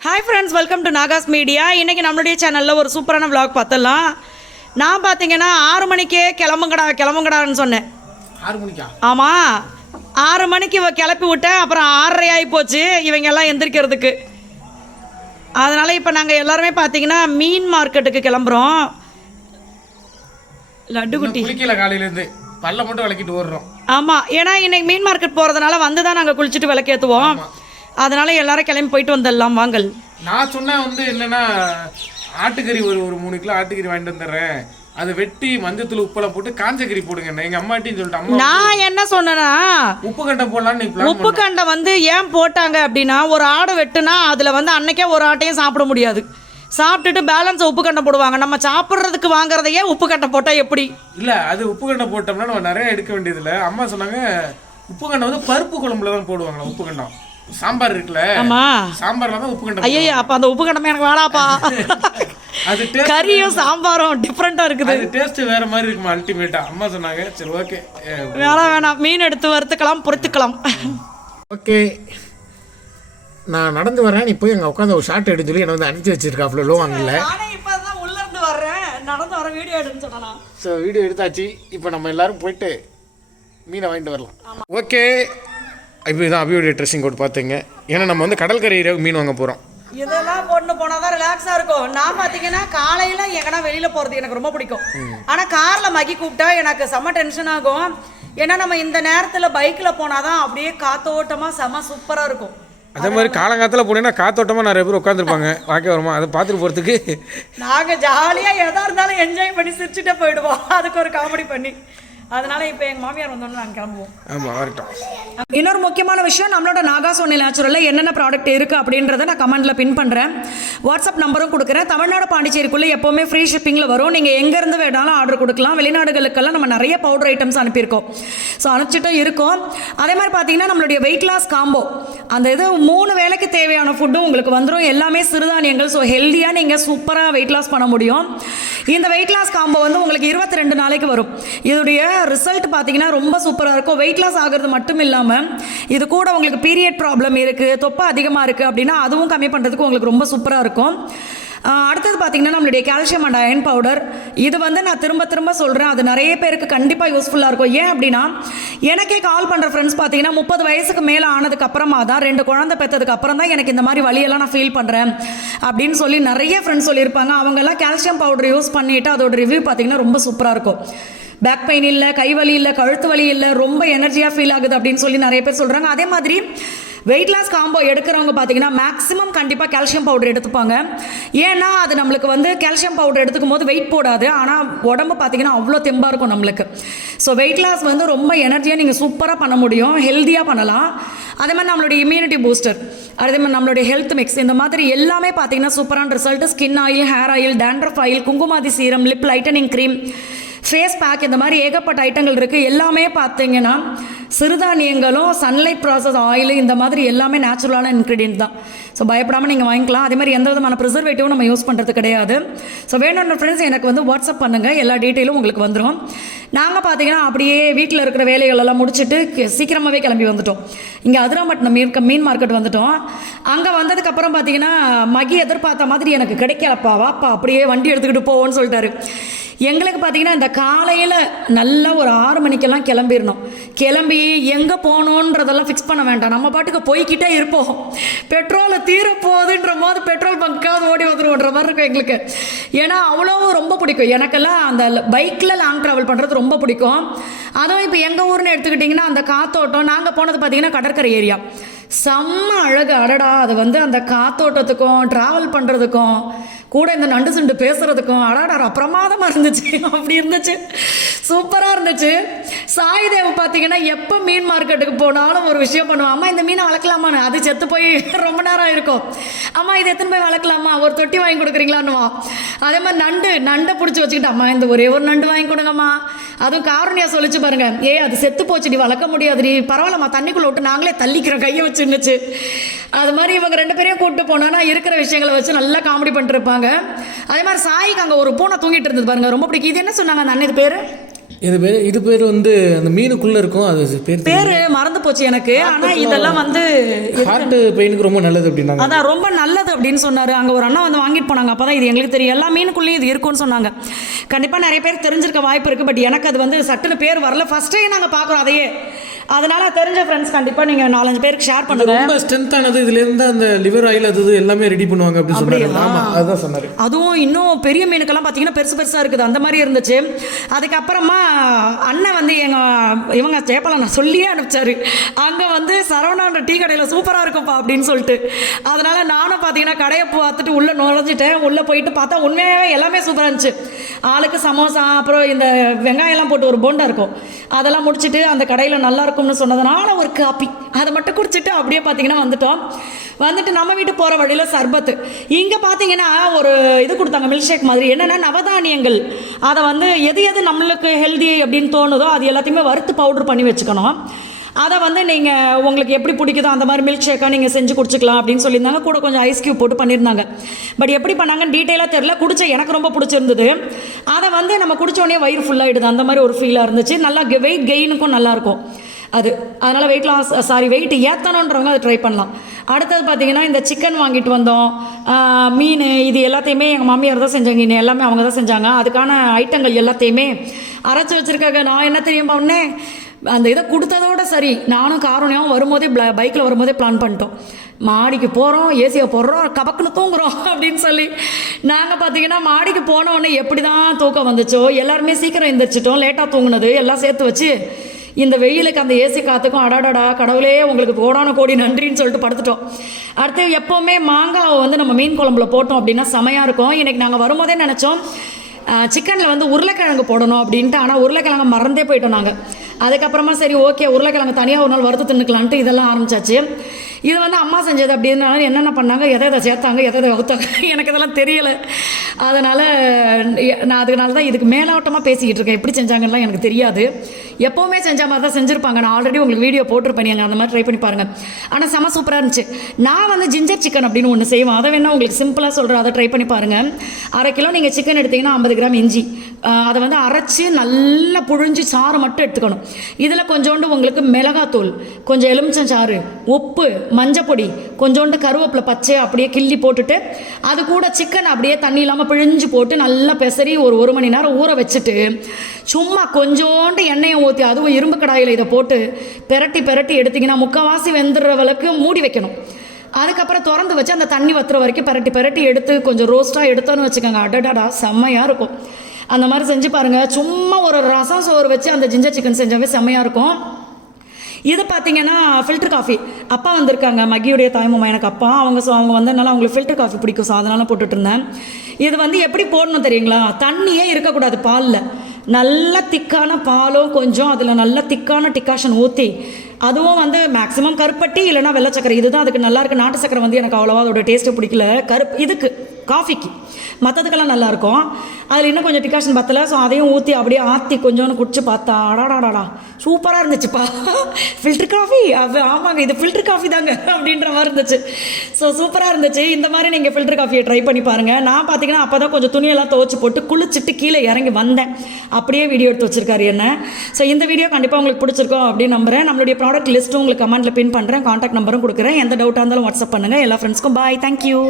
Hi friends welcome to Nagas media இன்றைக்கி நம்மளுடைய சேனலில் ஒரு சூப்பரான vlog பார்த்தலாம் நான் பார்த்தீங்கன்னா ஆறு மணிக்கே கிளம்புங்கடா கிளம்புங்கடான்னு சொன்னேன். ஆறு மணிக்கா? ஆமாம் ஆறு மணிக்கு இவ கிளப்பி விட்டேன் அப்புறம் ஆறரை ஆகி போச்சு இவங்க எல்லாம் எந்திரிக்கிறதுக்கு. அதனால் இப்போ நாங்கள் எல்லாருமே பார்த்தீங்கன்னா மீன் மார்க்கெட்டுக்கு கிளம்புறோம். லட்டு குட்டி குளிக்கல காலையில இருந்து பல்ல மட்டும் விளக்கிட்டு ஓடுறோம். ஆமாம் ஏன்னா இன்னைக்கு மீன் மார்க்கெட் போகிறதுனால வந்து தான் நாங்கள் குளிச்சுட்டு விளக்கேற்றுவோம் அதனால் எல்லாரும் கிளம்பி போயிட்டு வந்துடலாம் வாங்கல். நான் சொன்னேன் வந்து என்னன்னா ஆட்டுக்கறி ஒரு ஒரு மூணு கிலோ ஆட்டுக்கறி வாங்கிட்டு வந்துடுறேன். அதை வெட்டி மஞ்சத்தூள் உப்பெல்லாம் போட்டு காஞ்ச கறி போடுங்க எங்க அம்மாட்டின்னு சொல்லிட்டு நான் என்ன சொன்னேன்னா உப்பு கண்டை போடலான்னு உப்பு கண்டை வந்து ஏன் போட்டாங்க அப்படின்னா ஒரு ஆடு வெட்டுனா அதில் வந்து அன்னைக்கே ஒரு ஆட்டையும் சாப்பிட முடியாது. சாப்பிட்டுட்டு பேலன்ஸ் உப்பு கண்டை போடுவாங்க. நம்ம சாப்பிட்றதுக்கு வாங்குறதையே உப்பு கண்டை போட்டால் எப்படி? இல்ல அது உப்பு கண்டை போட்டோம்னா நம்ம நிறைய எடுக்க வேண்டியதுல அம்மா சொன்னாங்க உப்பு கண்டை வந்து பருப்பு குழம்புல தான் போடுவாங்களா உப்பு கண்டம். சாம்பார் இருக்குல்ல? ஆமா. சாம்பார்ல தான் உப்பு கண்டம் ஐயோ அப்போ அந்த உப்பு கண்டமே எனக்கு வேணாப்பா அது டேஸ்ட் கறியும் சாம்பாரும் டிஃப்ரெண்ட்டாக இருக்குது. அது டேஸ்ட் வேற மாதிரி இருக்குமா அல்டிமேட்டா அம்மா சொன்னாங்க சரி ஓகே வேணாம் வேணாம். மீன் எடுத்து வறுத்துக்கலாம் பொரித்துக்கலாம் ஓகே. நான் நடந்து வரேன் நீ போய் அங்கே உட்காந்து ஒரு ஷார்ட் எடுத்து சொல்லி என்னை வந்து அனுப்பிச்சி வச்சிருக்காப்புல லோ வாங்கல நானே இப்போ தான் உள்ளேருந்து வர்றேன். நடந்து வர வீடியோ எடுன்னு சொன்னா ஸோ வீடியோ எடுத்தாச்சு. இப்போ நம்ம எல்லாரும் போயிட்டு மீனை வாங்கிட்டு வரலாம். ஓகே இப்போ இதான் அபியோடைய ட்ரெஸ்ஸிங் கோட் பார்த்துங்க. ஏன்னா நம்ம வந்து கடற்கரையில மீன் வாங்க போகிறோம் இதெல்லாம் போட்டு போனால் தான் ரிலாக்ஸாக இருக்கும். நான் பார்த்தீங்கன்னா காலையில் எங்கன்னா வெளியில் போகிறது எனக்கு ரொம்ப பிடிக்கும். ஆனால் காரில் மகி கூப்பிட்டா எனக்கு செம்ம டென்ஷன் ஆகும். ஏன்னா நம்ம இந்த நேரத்தில் பைக்கில் போனால் தான் அப்படியே காத்தோட்டமாக செம்ம சூப்பராக இருக்கும். அதே மாதிரி காலங்காலத்தில் போனீங்கன்னா காத்தோட்டமாக நிறைய பேர் உட்காந்துருப்பாங்க வாக்கே வருமா அதை பார்த்துட்டு போகிறதுக்கு நாங்கள் ஜாலியாக எதாக இருந்தாலும் என்ஜாய் பண்ணி சிரிச்சுட்டே போயிடுவோம். அதுக்கு ஒரு காமெடி பண்ணி. அதனால இப்போ எங்கள் மாமியார் வந்தோன்னு நாங்கள் கிளம்புவோம். ஆமாம் வரட்டும். இன்னொரு முக்கியமான விஷயம் நம்மளோட நாகா சோனி நேச்சுரலில் என்னென்ன ப்ராடக்ட் இருக்குது அப்படின்றத நான் கமெண்ட்டில் பின் பண்ணுறேன் வாட்ஸ்அப் நம்பரும் கொடுக்குறேன். தமிழ்நாடு பாண்டிச்சேரிக்குள்ளே எப்போவுமே ஃப்ரீ ஷிப்பிங்கில் வரும். நீங்கள் எங்கேருந்து வேணாலும் ஆர்டர் கொடுக்கலாம். வெளிநாடுகளுக்கெல்லாம் நம்ம நிறைய பவுடர் ஐட்டம்ஸ் அனுப்பியிருக்கோம். ஸோ அனுப்பிச்சிட்டும் இருக்கோம். அதே மாதிரி பார்த்தீங்கன்னா நம்மளுடைய வெயிட் லாஸ் காம்போ அந்த இது மூணு வேளைக்கு தேவையான ஃபுட்டும் உங்களுக்கு வந்துடும் எல்லாமே சிறுதானியங்கள். ஸோ ஹெல்த்தியாக நீங்கள் சூப்பராக வெயிட் லாஸ் பண்ண முடியும். இந்த வெயிட் லாஸ் காம்போ வந்து உங்களுக்கு இருபத்தி ரெண்டு நாளைக்கு வரும். இதோடைய ரிசல்ட் பார்த்தீங்கன்னா ரொம்ப சூப்பராக இருக்கும். வெயிட் லாஸ் ஆகிறது மட்டும் இல்லாமல் இது கூட உங்களுக்கு பீரியட் ப்ராப்ளம் இருக்குது தொப்பை அதிகமாக இருக்குது அப்படின்னா அதுவும் கம்மி பண்ணுறதுக்கு உங்களுக்கு ரொம்ப சூப்பராக இருக்கும். அடுத்தது பார்த்தீங்கன்னா நம்மளுடைய கால்சியம் அண்ட் அயன் பவுடர் இது வந்து நான் திரும்ப திரும்ப சொல்கிறேன் அது நிறைய பேருக்கு கண்டிப்பாக யூஸ்ஃபுல்லாக இருக்கும். ஏன் அப்படின்னா எனக்கே கால் பண்ணுற ஃப்ரெண்ட்ஸ் பார்த்தீங்கன்னா முப்பது வயசுக்கு மேலே ஆனதுக்கு அப்புறமா தான் ரெண்டு குழந்தை பெற்றதுக்கு அப்புறம் தான் எனக்கு இந்த மாதிரி வழியெல்லாம் நான் ஃபீல் பண்ணுறேன் அப்படின்னு சொல்லி நிறைய ஃப்ரெண்ட்ஸ் சொல்லியிருப்பாங்க. அவங்கெல்லாம் கால்சியம் பவுடர் யூஸ் பண்ணிவிட்டு அதோட ரிவ்யூ பார்த்தீங்கன்னா ரொம்ப சூப்பராக இருக்கும். பேக் பெயின் இல்லை கை வலி இல்லை கழுத்து வலி இல்லை ரொம்ப எனர்ஜியாக ஃபீல் ஆகுது அப்படின்னு சொல்லி நிறைய பேர் சொல்கிறாங்க அதே மாதிரி வெயிட் லாஸ் காம்போ எடுக்கிறவங்க பார்த்தீங்கன்னா மேக்ஸிமம் கண்டிப்பாக கால்சியம் பவுடர் எடுத்துப்பாங்க. ஏன்னா அது நம்மளுக்கு வந்து கால்சியம் பவுடர் எடுத்துக்கும் போது வெயிட் போடாது. ஆனால் உடம்பு பார்த்தீங்கன்னா அவ்வளோ தெம்பாக இருக்கும் நம்மளுக்கு. ஸோ வெயிட் லாஸ் வந்து ரொம்ப எனர்ஜியாக நீங்கள் சூப்பராக பண்ண முடியும். ஹெல்த்தியாக பண்ணலாம். அதே மாதிரி நம்மளுடைய இம்யூனிட்டி பூஸ்டர் அதே மாதிரி நம்மளுடைய ஹெல்த் மிக்ஸ் இந்த மாதிரி எல்லாமே பார்த்தீங்கன்னா சூப்பரான result skin oil hair oil dandruff oil kumkumadi serum lip lightening cream face pack இந்த மாதிரி ஏகப்பட்ட ஐட்டங்கள் இருக்குது எல்லாமே பார்த்தீங்கன்னா சிறுதானியங்களும் சன்லைட் ப்ராசஸ் ஆயில் இந்த மாதிரி எல்லாமே நேச்சுரலான இன்க்ரீடியன்ட் தான். ஸோ பயப்படாமல் நீங்கள் வாங்கிக்கலாம். அதே மாதிரி எந்த விதமான ப்ரிசர்வேட்டிவும் நம்ம யூஸ் பண்ணுறது கிடையாது. ஸோ வேணுன்ற ஃப்ரெண்ட்ஸ் எனக்கு வந்து வாட்ஸ்அப் பண்ணுங்கள் எல்லா டீட்டெயிலும் உங்களுக்கு வந்துடும் நாங்கள் பார்த்தீங்கன்னா அப்படியே வீட்டில் இருக்கிற வேலைகள் எல்லாம் முடிச்சுட்டு கி- சீக்கிரமாகவே கிளம்பி வந்துட்டோம். இங்கே அதிராம்பட்டினம் மீன் மீன் மார்க்கெட் வந்துட்டோம். அங்கே வந்ததுக்கப்புறம் பார்த்தீங்கன்னா மகி எதிர்பார்த்த மாதிரி எனக்கு கிடைக்கலப்பா. வாப்பா அப்படியே வண்டி எடுத்துக்கிட்டு போவோன்னு சொல்லிட்டாரு. எங்களுக்கு பார்த்தீங்கன்னா இந்த காலையில் நல்ல ஒரு ஆறு மணிக்கெல்லாம் கிளம்பிடணும். கிளம்பி எங்கே போகணுன்றதெல்லாம் ஃபிக்ஸ் பண்ண வேண்டாம். நம்ம பாட்டுக்கு போய்க்கிட்டே இருப்போம். பெட்ரோலை தீரப்போகுதுன்ற போது பெட்ரோல் பங்க்காவது ஓடி வந்துருவோன்ற மாதிரி இருக்கும் எங்களுக்கு. ஏன்னா அவ்வளோ ரொம்ப பிடிக்கும். எனக்கெல்லாம் அந்த பைக்கில் லாங் ட்ராவல் பண்ணுறது ரொம்ப பிடிக்கும். அதுவும் இப்போ எங்கள் ஊர்னு எடுத்துக்கிட்டிங்கன்னா அந்த காத்தோட்டம் நாங்கள் போனது பார்த்தீங்கன்னா கடற்கரை ஏரியா. செம்ம அழகு. அடடா அது வந்து அந்த காத்தோட்டத்துக்கும் ட்ராவல் பண்ணுறதுக்கும் கூட இந்த நண்டு சுண்டு பேசுறதுக்கும் அடாடா பிரமாதமாக இருந்துச்சு. அப்படி இருந்துச்சு. சூப்பராக இருந்துச்சு. சாய் தேவ் பார்த்தீங்கன்னா எப்போ மீன் மார்க்கெட்டுக்கு போனாலும் ஒரு விஷயம் பண்ணுவான். அம்மா இந்த மீனை வளர்க்கலாமான்னு? அது செத்து போய் ரொம்ப நேரம் இருக்கும் அம்மா இதை எத்தனை போய் வளர்க்கலாமா? ஒரு தொட்டி வாங்கி கொடுக்குறீங்களான்னுவான். அதே மாதிரி நண்டு நண்டை பிடிச்சி வச்சுக்கிட்டு அம்மா இந்த ஒரே ஒரு நண்டு வாங்கி கொடுங்கம்மா. அதுவும் காரணியா சொல்லிச்சு பாருங்க. ஏ அது செத்து போச்சுடி வளர்க்க முடியாதுடி. பரவாயில்லம்மா தண்ணிக்குள்ள விட்டு நாங்களே தள்ளிக்கிறோம் கையை வச்சுன்னுச்சு. அது மாதிரி இவங்க ரெண்டு பேரையும் கூப்பிட்டு போனோன்னா இருக்கிற விஷயங்களை வச்சு நல்லா காமெடி பண்ணிட்டு இருப்பாங்க. அதே மாதிரி சாய்க்கு அங்கே ஒரு பூனை தூங்கிட்டு இருந்தது பாருங்க. ரொம்ப பிடிக்கும். இது என்ன சொன்னாங்க அந்த அண்ணன் பேர்? இது பேர் இது பேர் வந்து அந்த மீனுக்குள்ளே இருக்கும் அது பேர் பேர் மறந்து போச்சு எனக்கு. ஆனால் இதெல்லாம் வந்து ஹார்ட் பெயினுக்கு ரொம்ப நல்லது அப்படின்னாங்க. அதான் ரொம்ப நல்லது அப்படின்னு சொன்னார். அங்கே ஒரு அண்ணா வந்து வாங்கிட்டு போனாங்க. அப்போ தான் இது எங்களுக்கு தெரியும். எல்லா மீனுக்குள்ளேயும் இது இருக்கும்னு சொன்னாங்க. கண்டிப்பாக நிறைய பேர் தெரிஞ்சிருக்க வாய்ப்பு இருக்குது பட் எனக்கு அது வந்து சட்டுன்னு பேர் வரல. ஃபஸ்ட்டே நாங்கள் பார்க்குறோம். அதையே அதனால தெரிஞ்ச ஃப்ரெண்ட்ஸ் கண்டிப்பாக நீங்கள் நாலஞ்சு பேருக்கு ஷேர் பண்ணுங்க. ரொம்ப ஸ்ட்ரென்த்தானது இதுலேருந்து அந்த லிவர் ஆயில் அது எல்லாமே ரெடி பண்ணுவாங்க அப்படின்னு ஆமாம் அதுதான் சொன்னார். அதுவும் இன்னும் பெரிய மீனுக்கெல்லாம் பார்த்தீங்கன்னா பெருசு பெருசாக இருக்குது. அந்த மாதிரி இருந்துச்சு. அதுக்கப்புறமா அண்ணன் வந்து எங்கள் இவங்க சேப்பலை நான் சொல்லியே அனுப்பிச்சாரு. அங்கே வந்து சரவணான்ற டீ கடையில் சூப்பராக இருக்கும்ப்பா அப்படின்னு சொல்லிட்டு. அதனால நானும் பார்த்தீங்கன்னா கடையை பார்த்துட்டு உள்ளே நுழைஞ்சிட்டேன். உள்ளே போயிட்டு பார்த்தா உண்மையாகவே எல்லாமே சூப்பராக இருந்துச்சு. ஆளுக்கு சமோசா அப்புறம் இந்த வெங்காயம்லாம் போட்டு ஒரு போண்டா இருக்கும். அதெல்லாம் முடிச்சுட்டு அந்த கடையில் நல்லா இருக்கும்னு சொன்னதுனால ஒரு காப்பி அதை மட்டும் குடிச்சிட்டு அப்படியே பார்த்தீங்கன்னா வந்துட்டோம். வந்துட்டு நம்ம வீட்டு போகிற வழியில் சர்பத்து. இங்கே பார்த்தீங்கன்னா ஒரு இது கொடுத்தாங்க மில்க் ஷேக் மாதிரி. என்னென்னா நவதானியங்கள். அதை வந்து எது எது நம்மளுக்கு ஹெல்தி அப்படின்னு தோணுதோ அது எல்லாத்தையுமே வறுத்து பவுடர் பண்ணி வச்சுக்கணும். அதை வந்து நீங்கள் உங்களுக்கு எப்படி பிடிக்குதோ அந்த மாதிரி மில்க் ஷேக்காக நீங்கள் செஞ்சு குடிச்சிக்கலாம் அப்படின்னு சொல்லியிருந்தாங்க. கூட கொஞ்சம் ஐஸ் கியூப் போட்டு பண்ணியிருந்தாங்க. பட் எப்படி பண்ணாங்கன்னு டீட்டெயிலாக தெரில குடிச்ச எனக்கு ரொம்ப பிடிச்சிருந்தது. அதை வந்து நம்ம குடித்தோடனே உடனே வயிறு ஃபுல்லாகிடுது அந்த மாதிரி ஒரு ஃபீலாக இருந்துச்சு. நல்லா வெயிட் கெயினுக்கும் நல்லாயிருக்கும் அது அதனால் வெயிட் லாஸ் சாரி வெயிட் ஏற்றணுன்றவங்க அதை ட்ரை பண்ணலாம். அடுத்தது பார்த்தீங்கன்னா இந்த சிக்கன் வாங்கிட்டு வந்தோம். மீன் இது எல்லாத்தையுமே எங்கள் மாமியார் தான் செஞ்சாங்க. இன்னும் எல்லாமே அவங்க தான் செஞ்சாங்க. அதுக்கான ஐட்டங்கள் எல்லாத்தையுமே அரைச்சி வச்சுருக்காங்க. நான் என்ன தெரியுமா உடனே அந்த இதை கொடுத்ததோட சரி நானும் காரணியாகவும் வரும்போதே பைக்கில் வரும்போதே பிளான் பண்ணிட்டோம். மாடிக்கு போகிறோம் ஏசியை போடுறோம் கபக்குன்னு தூங்குறோம் அப்படின்னு சொல்லி. நாங்கள் பார்த்தீங்கன்னா மாடிக்கு போனோடனே எப்படி தான் தூக்கம் வந்துச்சோ எல்லாருமே சீக்கிரம் எந்திரிச்சிட்டோம். லேட்டாக தூங்குனது எல்லாம் சேர்த்து வச்சு இந்த வெயிலுக்கு அந்த ஏசி காத்துக்கும் அடாடடா கடவுளே உங்களுக்கு கோடான கோடி நன்றின்னு சொல்லிட்டு படுத்துட்டோம். அடுத்து எப்போவுமே மாங்காவை வந்து நம்ம மீன் குழம்புல போட்டோம் அப்படின்னா செமையாக இருக்கும். இன்னைக்கு நாங்கள் வரும்போதே நினச்சோம் சிக்கனில் வந்து உருளைக்கிழங்கு போடணும் அப்படின்ட்டு ஆனால் உருளைக்கிழங்கு மறந்தே போயிட்டோம் நாங்கள் அதுக்கப்புறமா சரி ஓகே உருளைக்கிழங்கு தனியாக ஒரு நாள் வறுத்து தின்னுக்கலான்ட்டு இதெல்லாம் ஆரம்பிச்சாச்சு. இது வந்து அம்மா செஞ்சது அப்படின்னால என்னென்ன பண்ணாங்க எதை எதை சேர்த்தாங்க எதை எதை வகுத்தாங்க எனக்கு இதெல்லாம் தெரியலை. அதனால் நான் அதனால தான் இதுக்கு மேலோட்டமாக பேசிக்கிட்டு இருக்கேன். எப்படி செஞ்சாங்கலாம் எனக்கு தெரியாது. எப்போவுமே செஞ்ச மாதிரி தான் செஞ்சுருப்பாங்க. நான் ஆல்ரெடி உங்களுக்கு வீடியோ போட்டிருப்பேன். நீங்கள் அந்த மாதிரி ட்ரை பண்ணி பாருங்கள் ஆனால் செம சூப்பராக இருந்துச்சு. நான் வந்து ஜிஞ்சர் சிக்கன் அப்படின்னு ஒன்று செய்வேன். அதை வேணால் உங்களுக்கு சிம்பிளாக சொல்கிறேன் அதை ட்ரை பண்ணி பாருங்கள் அரை கிலோ நீங்கள் சிக்கன் எடுத்தீங்கன்னா ஐம்பது கிராம் இஞ்சி. அதை வந்து அரைச்சி நல்லா புழிஞ்சு சாறு மட்டும் எடுத்துக்கணும். இதில் கொஞ்சோண்டு உங்களுக்கு மிளகாத்தூள் கொஞ்சம் எலுமிச்சம் சாறு உப்பு மஞ்சப்பொடி கொஞ்சோண்டு கருவேப்பிலை பச்சையாக அப்படியே கிள்ளி போட்டுட்டு அது கூட சிக்கன் அப்படியே தண்ணி இல்லாமல் பிழிஞ்சு போட்டு நல்லா பெசரி ஒரு ஒரு மணி நேரம் ஊற வச்சுட்டு சும்மா கொஞ்சோண்டு எண்ணெயை ஊற்றி அதுவும் இரும்பு கடாயில் இதை போட்டு பெரட்டி பெரட்டி எடுத்திங்கன்னா முக்கால்வாசி வெந்துடுற அளவுக்கு மூடி வைக்கணும். அதுக்கப்புறம் திறந்து வச்சு அந்த தண்ணி வத்துற வரைக்கும் பெரட்டி பெரட்டி எடுத்து கொஞ்சம் ரோஸ்ட்டாக எடுத்தோன்னு வச்சுக்கோங்க. அடடடா செம்மையாக இருக்கும். அந்த மாதிரி செஞ்சு பாருங்கள் சும்மா ஒரு ரசம் சோறு வச்சு அந்த ஜிஞ்சர் சிக்கன் செஞ்சாவே செம்மையாக இருக்கும். இது பார்த்தீங்கன்னா ஃபில்டர் காஃபி அப்பா வந்திருக்காங்க. மகியுடைய தாய்மாமா எனக்கு அப்பா. அவங்க ஸோ அவங்க வந்ததுனால அவங்களுக்கு ஃபில்டர் காஃபி பிடிக்கும். ஸோ அதனால போட்டுட்டு இருந்தேன். இது வந்து எப்படி போடணும் தெரியுங்களா? தண்ணியே இருக்கக்கூடாது பாலில். நல்ல திக்கான பாலும் கொஞ்சம் அதில் நல்ல திக்கான டிக்காஷன் ஊற்றி அதுவும் வந்து மேக்ஸிமம் கருப்பட்டி இல்லைன்னா வெள்ளை சக்கரை. இதுதான் அதுக்கு நல்லாயிருக்கு நாட்டு சக்கரை வந்து எனக்கு அவ்வளோவா அதோட டேஸ்ட்டு பிடிக்கல. கருப்பு இதுக்கு காஃபிக்கு. மற்றதுக்கெல்லாம் நல்லாயிருக்கும் அதில் இன்னும் கொஞ்சம் டிகாஷன் பத்தலை. ஸோ அதையும் ஊற்றி அப்படியே ஆற்றி கொஞ்சோன்னு குடிச்சு பார்த்தா அடாடாடாடா. சூப்பராக இருந்துச்சுப்பா. ஃபில்டர் காஃபி அது ஆமாங்க இது ஃபில்டர் காஃபி தாங்க அப்படின்ற மாதிரி இருந்துச்சு. ஸோ சூப்பராக இருந்துச்சு. இந்த மாதிரி நீங்கள் ஃபில்டர் காஃபியை ட்ரை பண்ணி பாருங்கள் நான் பார்த்தீங்கன்னா அப்போ தான் கொஞ்சம் துணியெல்லாம் துவச்சி போட்டு குளிச்சுட்டு கீழே இறங்கி வந்தேன். அப்படியே வீடியோ எடுத்து வச்சிருக்காரு என்ன. ஸோ இந்த வீடியோ கண்டிப்பாக உங்களுக்கு பிடிச்சிருக்கோம் அப்படின்னு நம்புறேன். நம்மளுடைய ப்ராடக்ட் லிஸ்ட்டும் உங்களுக்கு கமெண்ட்டில் பின் பண்ணுறேன் காண்டாக்ட் நம்பரும் கொடுக்குறேன். எந்த டவுட்டாக இருந்தாலும் வாட்ஸ்அப் பண்ணுங்கள் எல்லா ஃப்ரெண்ட்ஸ்க்கும் பாய் தேங்க்யூ